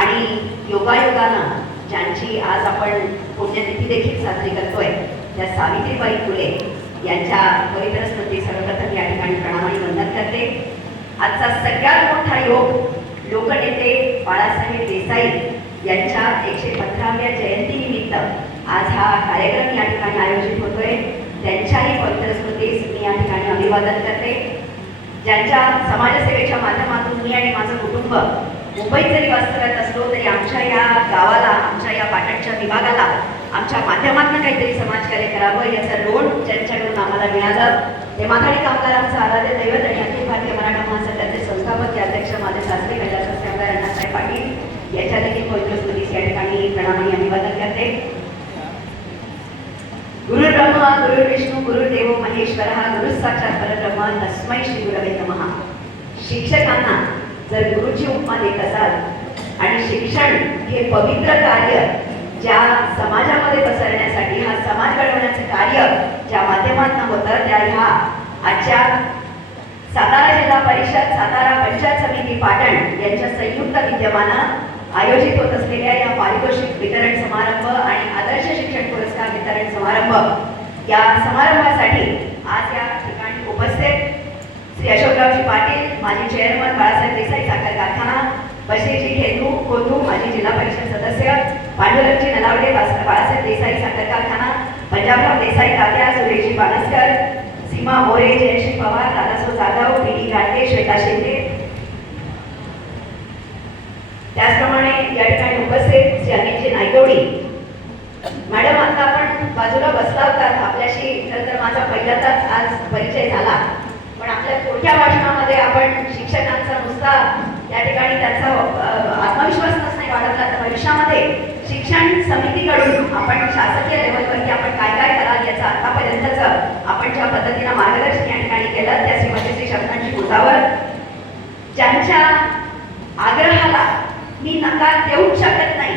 आणि योगायोगानं ज्यांची आज आपण पुण्यतिथी देखील साजरी करतोय त्या सावित्रीबाई फुले यांच्या पवित्र स्मृती सर्वप्रथम या ठिकाणी प्रणामाने वंदन करते. आजचा सगळ्यात मोठा योग लोकनेते बाळासाहेब देसाई यांच्या एकशे पंधराव्या जयंतीनिमित्त आज हा कार्यक्रम या ठिकाणी आयोजित होतोय. त्यांच्याही पवित्र स्मृतीस मी या ठिकाणी अभिवादन करते. ज्यांच्या समाजसेवेच्या माध्यमातून मी आणि माझं कुटुंब मुंबईत जरी वास्तव्यात असलो तरी आमच्या या गावाला आमच्या या पाटणच्या विभागाला आमच्या माध्यमातून काहीतरी समाजकार्य करावं याचं लोण ज्यांच्याकडून आम्हाला मिळालं. ते माथाडी कामगारांचं आराध्य दैवत आणि अखिल भारतीय मराठा महासंघाचे संस्थापक अध्यक्ष माझे सासरे कैलासचे आमदार अण्णासाहेब पाटील याच्या देखील पवित्र स्मृतीस या ठिकाणी प्रणामाने अभिवादन करते. गुरु ब्रह्मा गुरु विष्णू गुरु देव महेश्वर हा गुरु साक्षात परब्रह्म तस्मै श्री गुरवे नमः. शिक्षकांना जर गुरुची उपमा देत असाल आणि शिक्षण हे पवित्र कार्य ज्या समाजामध्ये पसरण्यासाठी हा समाज घडवण्याचं कार्य ज्या माध्यमातून होतं त्या ह्या आजच्या सातारा जिल्हा परिषद सातारा पंचायत समिती पाटण यांच्या संयुक्त विद्यमानं आयोजित होत असलेल्या या पारितोषिक वितरण समारंभ आणि आदर्श शिक्षण पुरस्कार वितरण समारंभ या समारंभासाठी आज या ठिकाणी उपस्थित श्री अशोकरावजी पाटील माजी चेअरमन बाळासाहेब देसाई साखर कारखाना बशीरजी खेदू कोदू माजी जिल्हा परिषद सदस्य पांडुरंगजी नलावडे बाळासाहेब देसाई साखर कारखाना पंजाबराव देसाई तात्या सुरेशजी बाणस्कर सीमा मोरे जयश्री पवार दादासो जाधव पी डी घाटे श्वेता शिंदे. त्याचप्रमाणे या ठिकाणी उपस्थित श्री अनिलजी नायकवडी. मॅडम आता आपण बाजूला बसला होता आपल्याशी खरं तर माझा पहिल्याचाच आज परिचय झाला. पण आपल्या थोडक्या भाषणामध्ये आपण शिक्षकांचा नुसता या ठिकाणी त्यांचा शिक्षण समितीकडून आपण शासकीय लेवलवरती आपण काय काय कराल याचा आतापर्यंतच आपण ज्या पद्धतीनं मार्गदर्शन या ठिकाणी केलं त्या श्रीमती शब्दांची मुद्दावर ज्यांच्या आग्रहाला मी नकार देऊच शकत नाही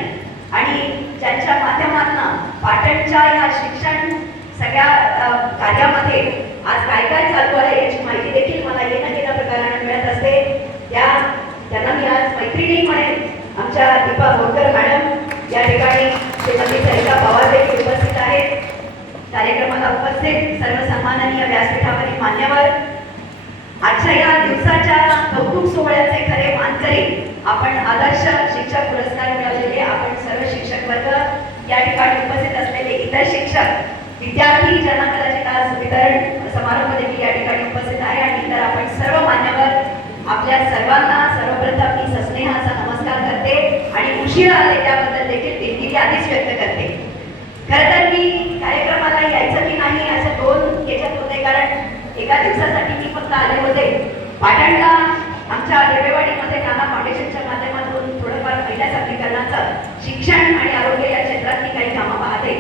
आणि ज्यांच्या माध्यमातून पाटणच्या या शिक्षण सगळ्या कार्यामध्ये आज काय काय चालू आहे याची माहिती देखील मला येणं गेल्या प्रकारानं मिळत असते त्या त्यांना मी आज मैत्रिणी म्हणेन आमच्या दीपा बोरकर मॅडम या ठिकाणी श्रीमती सरिता पवार देखील उपस्थित आहेत. कार्यक्रमाला उपस्थित सर्व सन्माननीय व्यासपीठावरील मान्यवर. आजच्या या दिवसाच्या कौतुक सोहळ्याचे खरे मानकरी आपण आदर्श शिक्षक पुरस्कार मिळवलेले आपण सर्व शिक्षक वर्ग या ठिकाणी उपस्थित असलेले इतर शिक्षक विद्यार्थी ज्यांना कदाचित आज वितरण समारंभ देखील या ठिकाणी उपस्थित आहे आणि इतर आपण सर्व मान्यवर. आपल्या सर्वांना सर्वप्रथम मी सस्नेहाचा नमस्कार करते आणि उशिरा आले त्या व्यक्त करते. खरं तर मी कार्यक्रमाला यायचं की नाही असं दोन याच्यात होते. कारण एका दिवसासाठी मी फक्त आले होते. पाटणला आमच्या देवेवाडीमध्ये नाना फाउंडेशनच्या माध्यमातून थोडंफार महिला सबलीकरणाचं शिक्षण आणि आरोग्य या क्षेत्रातली काही कामं पाहते.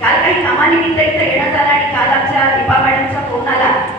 काल काही कामानिमित्त इथं येण्यात आलं आणि काल आमच्या दीपा